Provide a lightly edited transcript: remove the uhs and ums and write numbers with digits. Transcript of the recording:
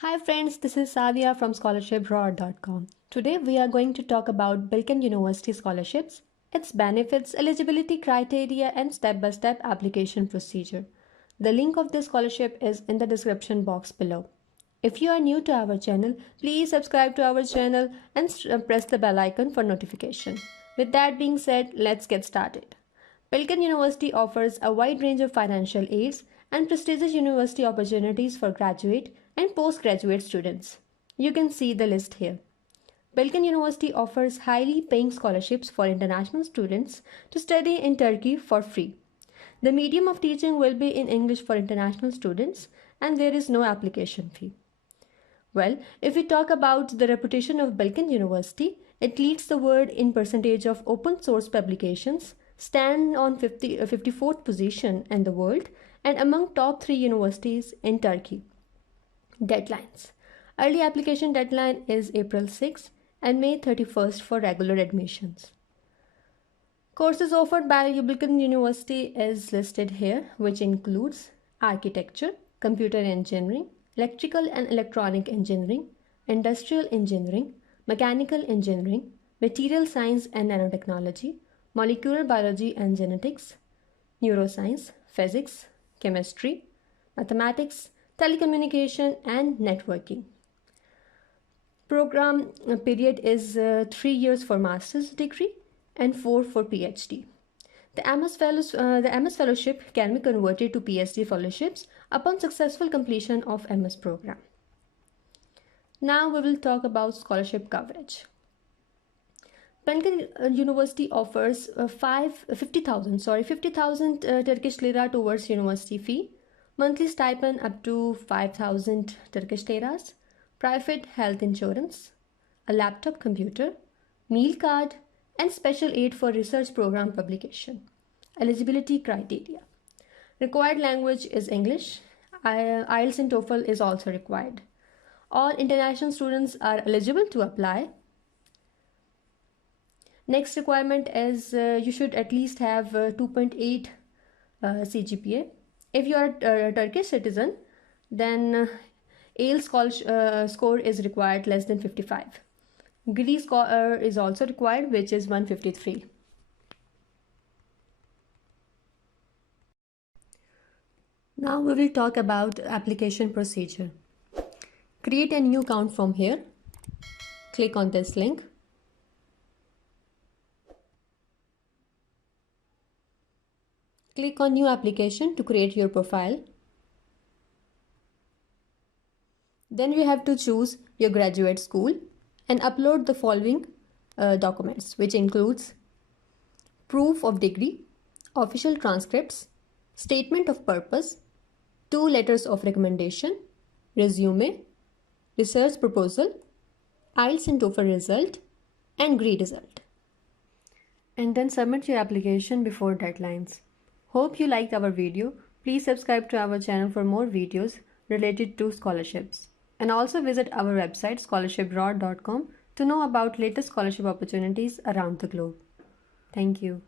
Hi friends, this is Savia from scholarship.com. Today we are going to talk about Bilkent University Scholarships, its benefits, eligibility criteria and step-by-step application procedure. The link of this scholarship is in the description box below. If you are new to our channel, please subscribe to our channel and press the bell icon for notification. With that being said, let's get started. Bilkent University offers a wide range of financial aids and prestigious university opportunities for graduate and postgraduate students. You can see the list here. Bilkent University offers highly paying scholarships for international students to study in Turkey for free. The medium of teaching will be in English for international students and there is no application fee. Well, if we talk about the reputation of Bilkent University, it leads the world in percentage of open source publications, stand on 54th position in the world and among top 3 universities in Turkey. Deadlines. Early application deadline is April 6 and May 31st for regular admissions. Courses offered by Bilkent University is listed here, which includes architecture, computer engineering, electrical and electronic engineering, industrial engineering, mechanical engineering, material science and nanotechnology, molecular biology and genetics, neuroscience, physics, chemistry, mathematics, telecommunication and networking. Program period is 3 years for master's degree and 4 for PhD. The MS fellowship can be converted to PhD fellowships upon successful completion of MS program. Now we will talk about scholarship coverage. Bilkent University offers 50,000 Turkish lira towards university fee, monthly stipend up to 5,000 Turkish liras, private health insurance, a laptop computer, meal card, and special aid for research program publication. Eligibility criteria. Required language is English. IELTS and TOEFL is also required. All international students are eligible to apply. Next requirement is you should at least have 2.8 CGPA. If you are a Turkish citizen, then IELTS score is required less than 55. GRE score is also required, which is 153. Now we will talk about application procedure. Create a new account from here. Click on this link. Click on new application to create your profile. Then you have to choose your graduate school and upload the following documents, which includes proof of degree, official transcripts, statement of purpose, 2 letters of recommendation, resume, research proposal, IELTS and TOEFL result, and GRE result. And then submit your application before deadlines. Hope you liked our video. Please subscribe to our channel for more videos related to scholarships. And also visit our website scholarship.com to know about latest scholarship opportunities around the globe. Thank you.